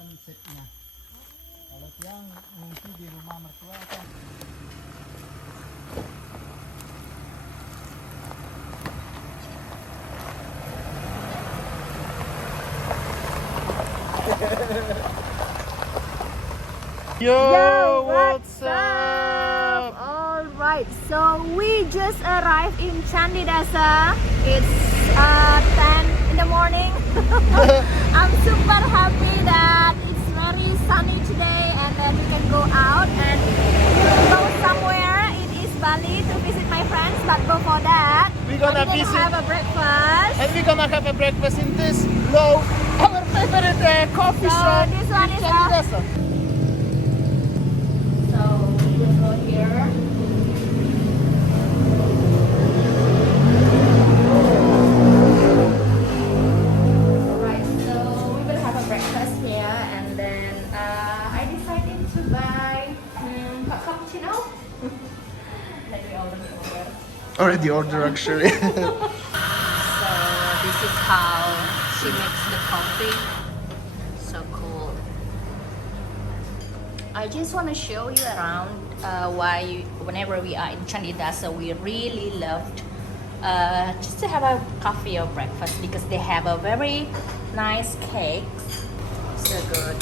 kelihatan setnya. Kalau tiang ngungsi di rumah mertua kan. Yo, what's up? All right, so we just arrived in Candi Dasa. It's 10 in the morning. I'm super happy that it's very sunny today, and then we can go out and go somewhere in East Bali to visit my friends. But before that, We're gonna visit have a breakfast. and we're gonna have a breakfast in this low, our favorite coffee So shop. this one in is Candidasa. So we will go here. Alright, so we will have a breakfast here, and then I decided to buy a cappuccino. Let me open the order. Already ordered actually. So this is how she makes the coffee. So cool. I just want to show you around why whenever we are in Candidasa we really loved just to have a coffee or breakfast, because they have a very nice cakes. So good.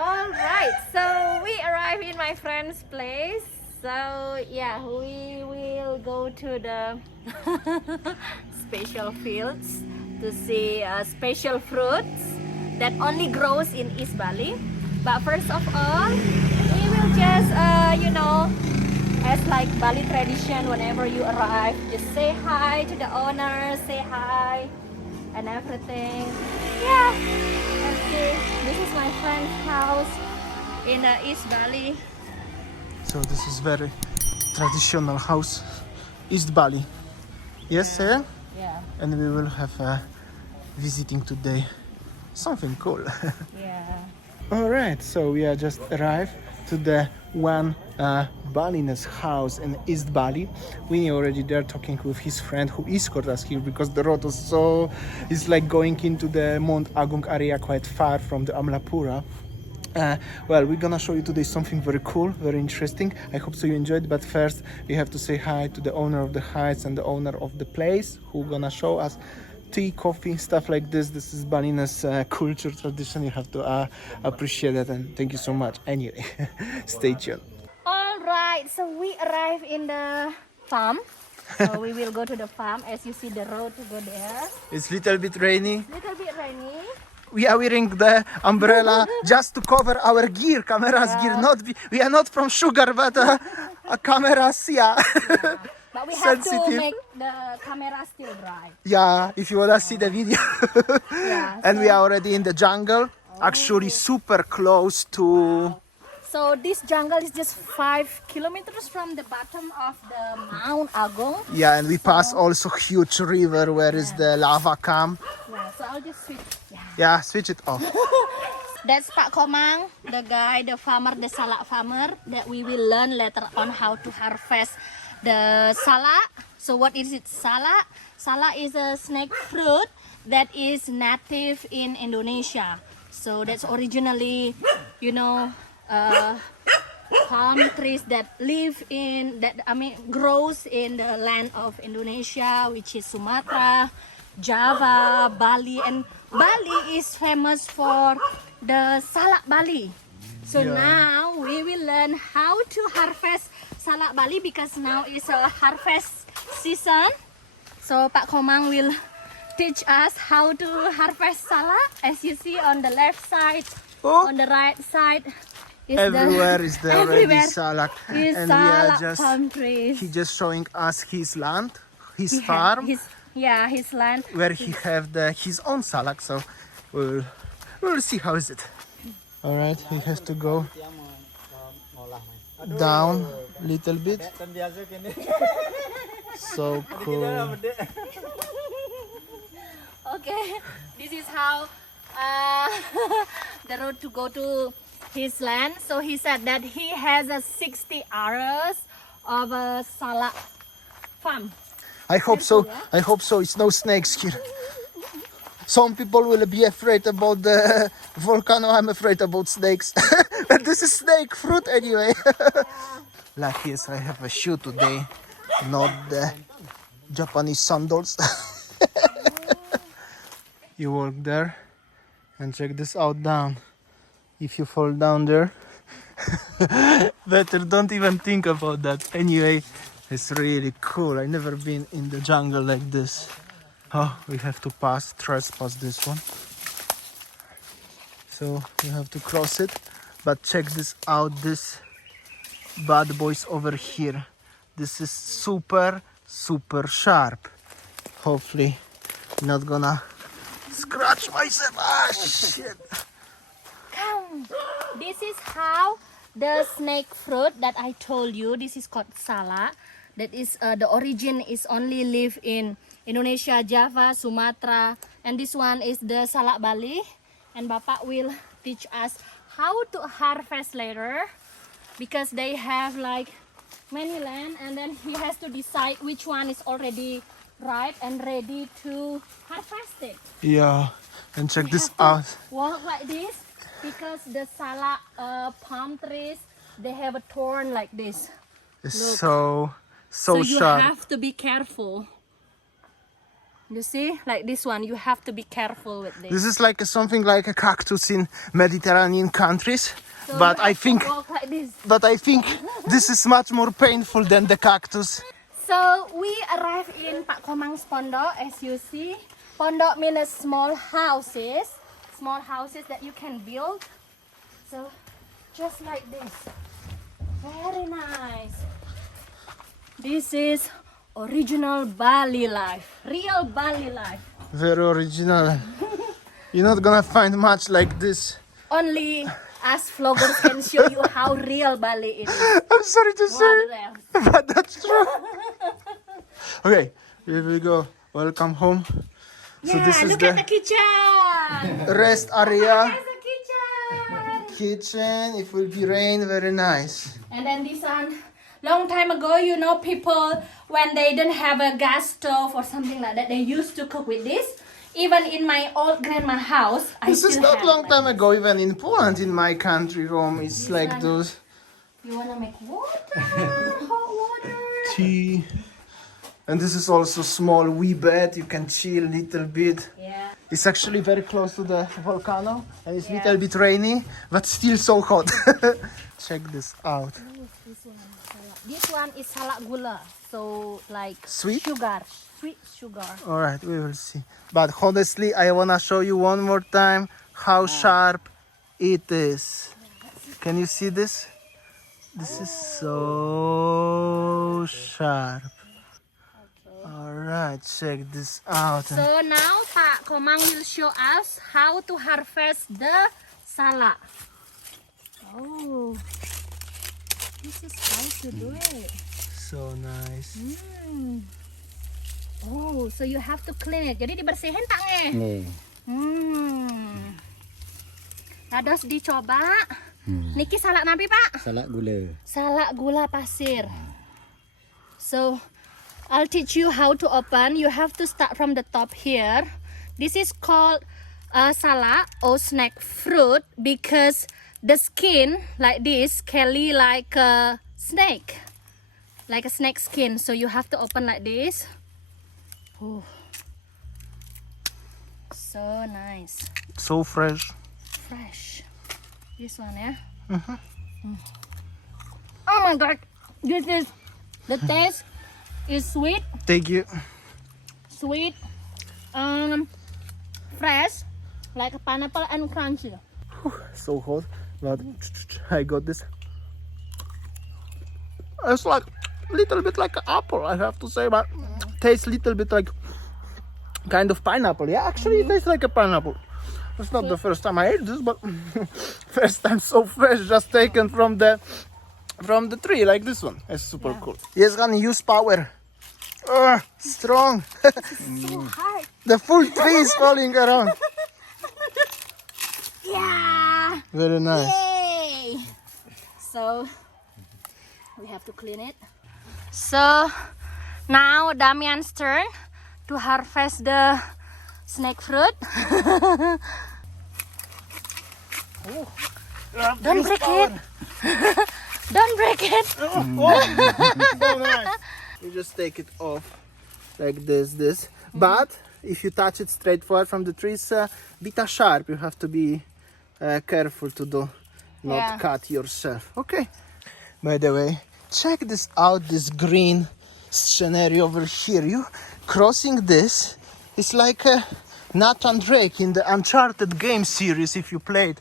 Alright, so we arrived in my friend's place. So yeah, we will go to the special fields to see special fruits that only grows in East Bali. But first of all, we will just as like Bali tradition, whenever you arrive, just say hi to the owner, say hi and everything. Yeah, let's see. This is my friend's house in East Bali. So this is very traditional house, East Bali. Yes, sir. Yeah, And we will have visiting today something cool. yeah. All right, so we are just arrived to the one Balinese house in East Bali. We already there talking with his friend who escorted us here, because the road was it's like going into the Mount Agung area quite far from the Amlapura. Well, we're gonna show you today something very cool, very interesting. I hope so you enjoyed, but first we have to say hi to the owner of the house and the owner of the place, who gonna show us tea, coffee, stuff like this. This is Balinese culture, tradition. You have to appreciate it, and thank you so much. Anyway, stay tuned. All right, so we arrive in the farm. So we will go to the farm. As you see, the road to go there. It's little bit rainy. Little bit rainy. We are wearing the umbrella just to cover our gear, camera's gear. We are not from sugar, but a camera's, yeah. But we have to Sensitive. make the camera still dry. Yeah, if you wanna see the video. Yeah, And we are already in the jungle, actually super close to... So this jungle is just 5 kilometers from the bottom of the Mount Agung. Yeah, and we pass also huge river where is the lava come. Yeah, so I'll just switch. Yeah. Yeah, switch it off. That's Pak Komang, the guy, the farmer, the salak farmer, that we will learn later on how to harvest the salak. So what is it, salak? Salak is a snake fruit that is native in Indonesia. So that's originally, palm trees that live in, grows in the land of Indonesia, which is Sumatra, Java, Bali, and Bali is famous for the salak Bali. So now we will learn how to harvest salak Bali, because now is a harvest season. So Pak Komang will teach us how to harvest salak. As you see on the left side, on the right side, is Everywhere is there already salak. is And salak palm trees. he just showing us his land, his farm, His land. where he have his own salak. So we'll see how is it. All right, he has to go down a little bit. So cool. Okay, this is how the road to go to his land. So he said that he has a 60 acres of a salak farm. I hope so. I hope so. It's no snakes here. Some people will be afraid about the volcano. I'm afraid about snakes. But this is snake fruit anyway. Lucky as I have a shoe today, not the Japanese sandals. You walk there and check this out down. If you fall down there, better don't even think about that. Anyway, it's really cool. I've never been in the jungle like this. Oh, we have to trespass this one. So you have to cross it. But check this out, this bad boys over here. This is super sharp. Hopefully not gonna scratch myself. Ah, shit. Come. This is how the snake fruit that I told you, this is called salak. That is the origin is only live in Indonesia, Java, Sumatra, and this one is the salak Bali. And Bapak will teach us how to harvest later, because they have like many land, and then he has to decide which one is already ripe and ready to harvest it. Yeah, and check We this have to out. walk like this because the salak palm trees, they have a thorn like this. It's Look. so you sharp. have to be careful. You see, like this one, you have to be careful with this. This is like something like a cactus in Mediterranean countries, So but you I have to think walk like this. this is much more painful than the cactus. So we arrived in Pak Komang's pondok, as you see. Pondok means small houses that you can build. So just like this, very nice. This is original Bali life, real Bali life. Very original. You're not gonna find much like this. Only us vloggers can show you how real Bali it is. I'm sorry to say, What else? but that's true. Okay, here we go. Welcome home. So Yeah, this is look at the the kitchen. rest area. There's the kitchen. Kitchen. It will be rain. Very nice. And then this one, long time ago, you know, people when they didn't have a gas stove or something like that, they used to cook with this. Even in my old grandma house, I This is still not have long like time this. ago. Even in Poland, in my country home, it's like one. those You wanna make water, hot water. tea. And this is also small wee bed. You can chill a little bit. Yeah. It's actually very close to the volcano, and it's a Yeah. little bit rainy, but still so hot. Check this out. This one, salak. This one is salak gula, so like Sweet? sugar, sweet sugar. All right, we will see. But honestly, I wanna show you one more time how sharp it is. Can you see this? This is so sharp. All right, check this out. So now Pak Komang will show us how to harvest the salak. Oh, this is how to do it. So nice. Oh, so you have to clean it. Jadi dibersihin tak nge? Nih. Lados dicoba. Niki salak nabi Pak? Salak gula. Salak gula pasir. So I'll teach you how to open. You have to start from the top here. This is called salak or snake fruit because the skin like this scaly like a snake, like a snake skin. So you have to open like this. Oh, so nice, So fresh. fresh. This one, yeah. Oh my God, this is the taste is sweet. Thank you. Sweet, fresh, like a pineapple and crunchy. So hot, but I got this. It's like a little bit like an apple, I have to say, but tastes a little bit like kind of pineapple. Yeah, actually it tastes like a pineapple. It's not the first time I ate this, but first time so fresh, just taken from the tree like this one. It's super cool. Yes, gonna use power. Strong. So hard. The full tree is falling around. Yeah. Very nice. Yay. so we have to clean it. So now Damian's turn to harvest the snake fruit. Don't break it. Don't break it. So nice. You just take it off like this. But if you touch it straight forward from the tree, it's a bit sharp. You have to be careful to not cut yourself. Okay. By the way, check this out, this green scenery over here. You crossing this, it's like Nathan Drake in the Uncharted game series, if you played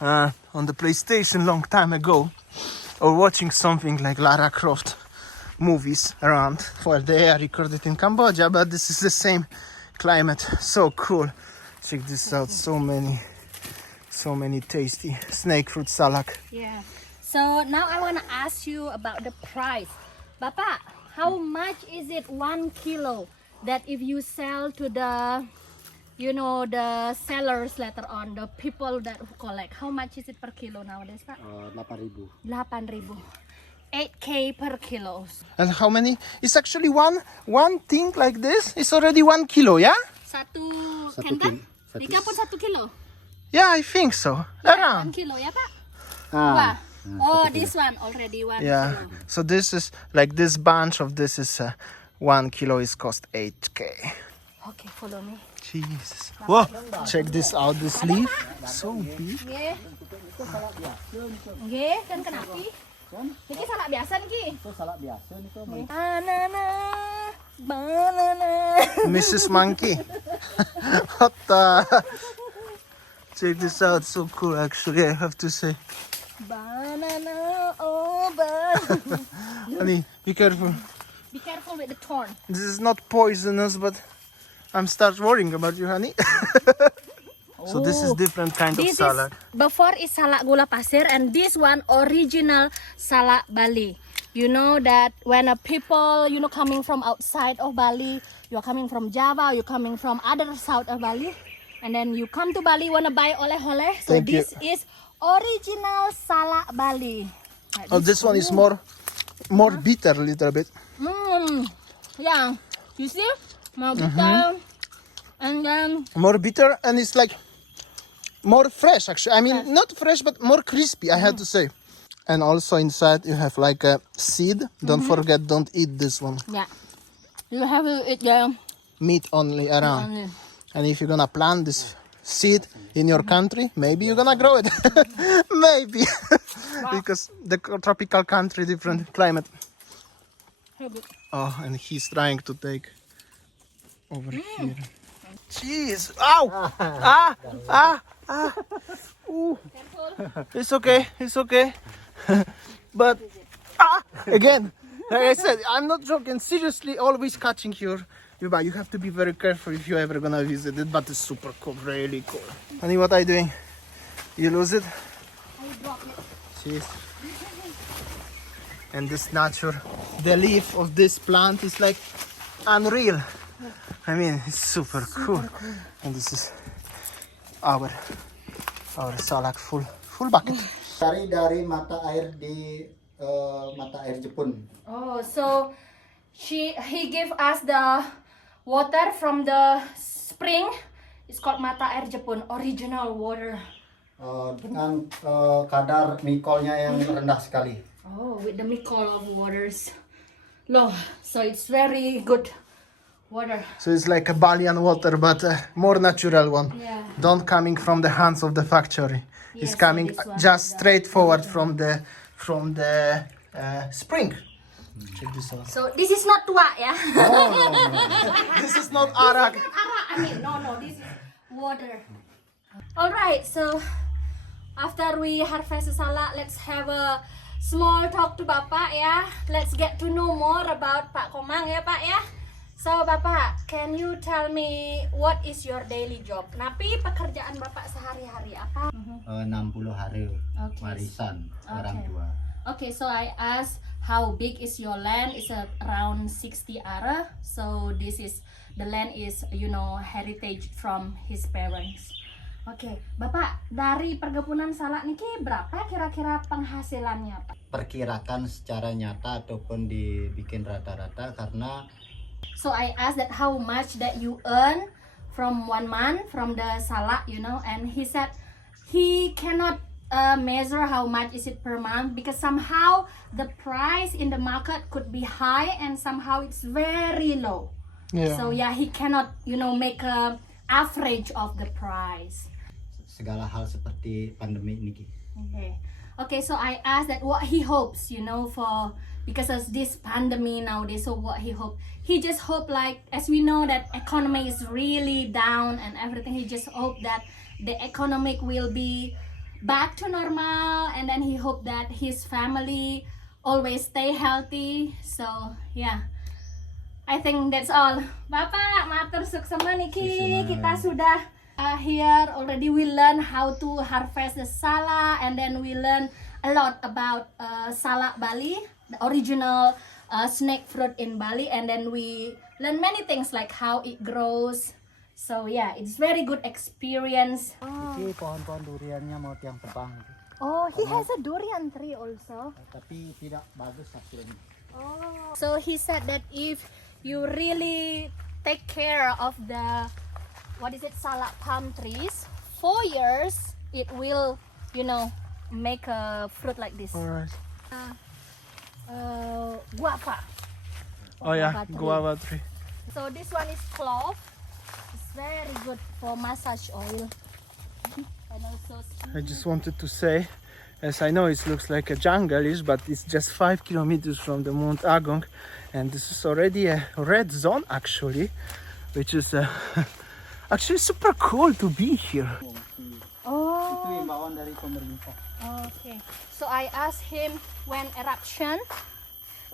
on the PlayStation long time ago, or watching something like Lara Croft movies around. Well, they are recorded in Cambodia, but this is the same climate. So cool. Check this out. So many tasty snake fruit salak. Yeah. So now I want to ask you about the price. Bapak, how much is it 1 kilo that if you sell to the, you know, the sellers later on, the people that who collect, how much is it per kilo nowadays, Pak? 8.000. 8.000. 8K per kilo. And how many? It's actually one thing like this. It's already 1 kilo, yeah? Satu Satu kandang? kilo. Ika pun 1 kilo? Yeah, I think so. 1 Around. kilo ya, Pak? Ah, Wah. Oh, this one already 1 Yeah. kilo. So this is like this bunch of this is 1 kilo is cost 8K. Okay, follow me. Jesus. Whoa! Check this out. This leaf, so big. Nggih. Nggih, kan kenapa? Niki salak biasa niki. itu salak biasa nih tuh. Banana. Mrs. Monkey. What the? Check this out. So cool, actually. I have to say. Banana, oh banana. Honey, be careful. Be careful with the thorn. This is not poisonous, but I'm start worrying about you, honey. So this is different kind of This salad. is before is salak gula pasir, and this one original salak Bali. You know that when a people, you know, coming from outside of Bali, you're coming from Java, you're coming from other south of Bali, and then you come to Bali wanna buy oleh-oleh. So Thank you. this is original salak Bali. Like Oh, this one is more bitter a little bit. Yeah, you see, more bitter, and then More bitter, and it's like more fresh actually. I mean, not fresh, but more crispy, I have to say. And also inside you have like a seed. Don't forget, don't eat this one. yeah, you have to eat the Meat only around. And if you're gonna plant this seed in your country, maybe you're gonna grow it. Maybe. Because the tropical country, different climate. Oh, and he's trying to take over here. Jeez! Ow! Ooh. It's okay. It's okay. But again, like I said, I'm not joking. Seriously, always catching here. But you have to be very careful if you're ever gonna visit it. But it's super cool, really cool. Honey, what are you doing? You lose it? I drop it. Jeez. And this nature, the leaf of this plant is like unreal. I mean, it's super cool. And this is our salak full bucket. Dari mata air di mata air Jepun. Oh, so he gave us the water from the spring. It's called mata air Jepun, original water. Dengan kadar nikelnya yang rendah sekali. Oh, with the micol of waters. Loh, so it's very good water. So it's like a Balian water, but more natural one. Yeah. Don't coming from the hands of the factory. Yes, It's coming so this one just is the straight forward from the spring. Check this out. So this is not tua, yeah? This is not arak. I mean, no, this is water. All right, so after we harvest the salak, let's have a small talk to Bapak ya. Let's get to know more about Pak Komang ya Pak ya. So Bapak, can you tell me what is your daily job? Napi pekerjaan Bapak sehari-hari apa? 60 hari Okay. warisan orang tua. Okay, so I asked how big is your land? It's around 60 ara. So this is the land is, you know, heritage from his parents. Oke, Bapak, dari perkebunan salak niki berapa kira-kira penghasilannya, Pak? Perkirakan secara nyata ataupun dibikin rata-rata karena So I asked that how much that you earn from 1 month from the salak, and he said he cannot measure how much is it per month because somehow the price in the market could be high and somehow it's very low. Yeah. So yeah, he cannot, make a average of the price. segala hal seperti pandemi ini. Okay, so I asked that what he hopes, for because of this pandemic nowadays. So what he hope? He just hope, like, as we know that economy is really down and everything. He just hope that the economic will be back to normal, and then he hope that his family always stay healthy. So yeah, I think that's all. Bapak, matur suksema niki. Kita sudah here already. We learn how to harvest the salak, and then we learn a lot about salak Bali, the original snake fruit in Bali, and then we learn many things like how it grows. So yeah, it's very good experience. Jadi pohon-pohon duriannya mau tiang tebang. Oh, he has a durian tree also. Tapi tidak bagus hasilnya. Oh. So he said that if you really take care of the salak palm trees, 4 years it will, make a fruit like this. Alright. Guava. Oh yeah, tree. guava tree. So this one is clove. It's very good for massage oil. And also I just wanted to say, as I know it looks like a jungle-ish, but it's just 5 kilometers from the Mount Agung, and this is already a red zone actually, which is actually super cool to be here. Oh. Itu imbauan dari pemerintah. Okay. So I asked him when eruption,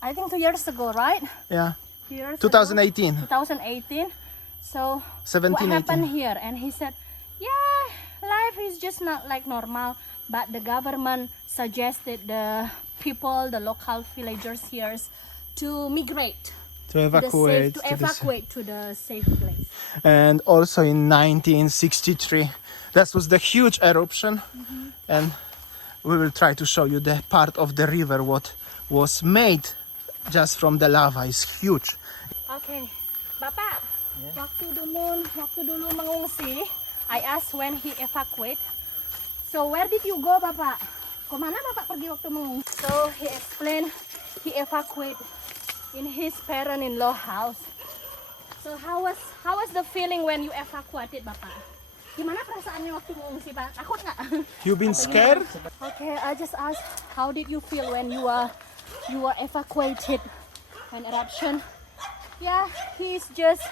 I think 2 years ago, right? Yeah, 2 years 2018. 2018. So 17, what happened 18. here? And he said, yeah, life is just not like normal, but the government suggested the people, the local villagers here, to migrate, To evacuate. to the safe place. And also in 1963, that was the huge eruption, and we will try to show you the part of the river what was made just from the lava is huge. Okay, Bapak, waktu dulu mengungsi, I asked when he evacuate. So where did you go, Bapak? Kemana Bapak pergi waktu mengungsi? So he explained he evacuate in his parent-in-law house. So how was the feeling when you evacuated, Bapak? Gimana perasaannya waktu mengungsi, Pak? Takut nggak? You been scared? Okay, I just asked, how did you feel when you were evacuated when eruption? Yeah, he's just,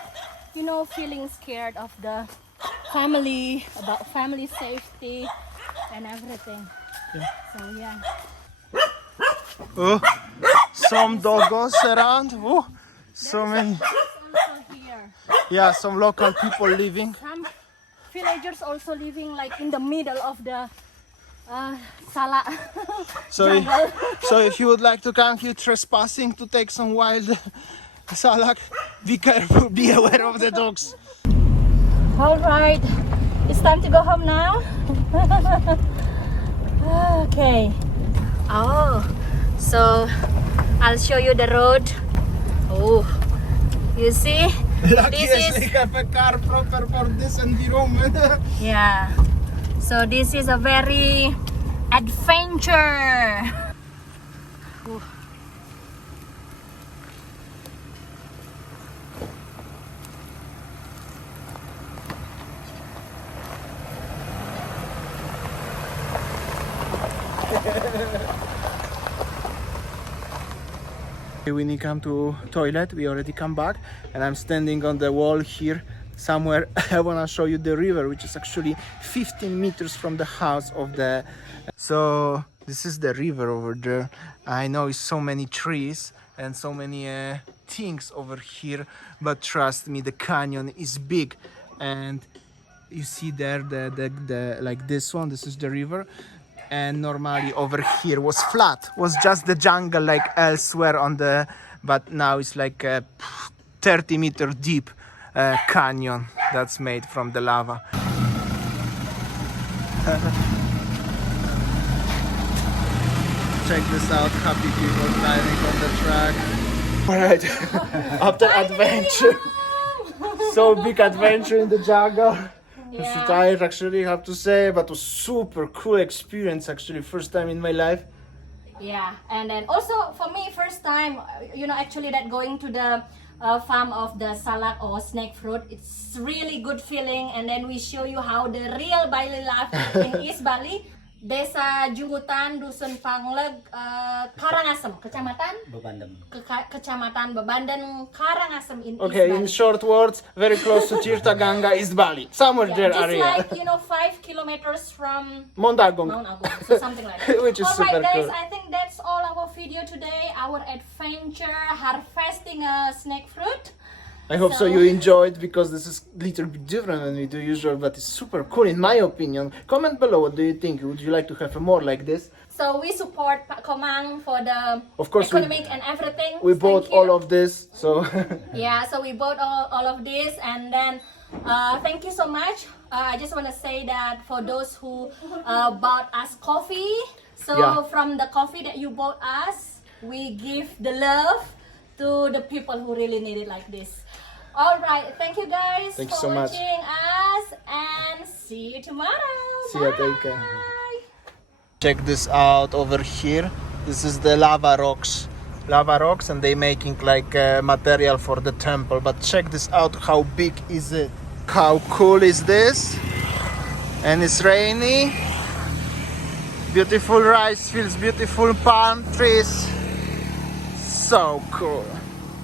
feeling scared of the family, about family safety and everything. Yeah. So yeah. Oh, some doggos around. Oh, so many. Also here, Yeah, some local people living. some villagers also living like in the middle of the salak So, jungle. so if you would like to come here trespassing to take some wild salak, be careful, be aware of the dogs. All right, it's time to go home now. Okay. Oh, so I'll show you the road. Oh, you see? This is have a car proper for this environment. yeah. So this is a very adventure. Ooh. When you come to toilet, we already come back, and I'm standing on the wall here somewhere. I want to show you the river, which is actually 15 meters from the house of the. So this is the river over there. I know it's so many trees and so many things over here, but trust me, the canyon is big, and you see there the like this one. This is the river. And normally over here was flat, was just the jungle like elsewhere on the, but now it's like a 30-meter deep canyon that's made from the lava. Check this out, happy people driving on the track. Alright, after adventure, so big adventure in the jungle. I'm so tired actually, have to say, but it was super cool experience actually, first time in my life. Yeah, and then also for me, first time, you know, actually that going to the farm of the salak or snake fruit, it's really good feeling. And then we show you how the real Bali life in East Bali. Desa Jungutan, Dusun Pangleg, Karangasem, Kecamatan Bebandan, Karangasem in East Okay, Bali. in short words, very close to Tirta Ganga, East Bali, somewhere there just area. like, you know, 5 kilometers from Mount Agung. Mount Agung, so something like that. Which is super Alright guys, cool. I think that's all our video today, our adventure harvesting a snake fruit. I hope so you enjoyed, because this is a little bit different than we do usual, but it's super cool in my opinion. Comment below, what do you think? Would you like to have more like this? So we support Pak Komang for the Of course, economic and everything. we Thank bought you. all of this, so Yeah, so we bought all of this, and then thank you so much. I just want to say that for those who bought us coffee, so Yeah. from the coffee that you bought us, we give the love to the people who really need it like this. All right, thank you guys Thank you for so much. watching us, and see you tomorrow. See ya, take care. Bye. check this out over here. This is the lava rocks, and they making like material for the temple. But check this out, how big is it? How cool is this? And it's rainy. Beautiful rice fields, beautiful palm trees. So cool.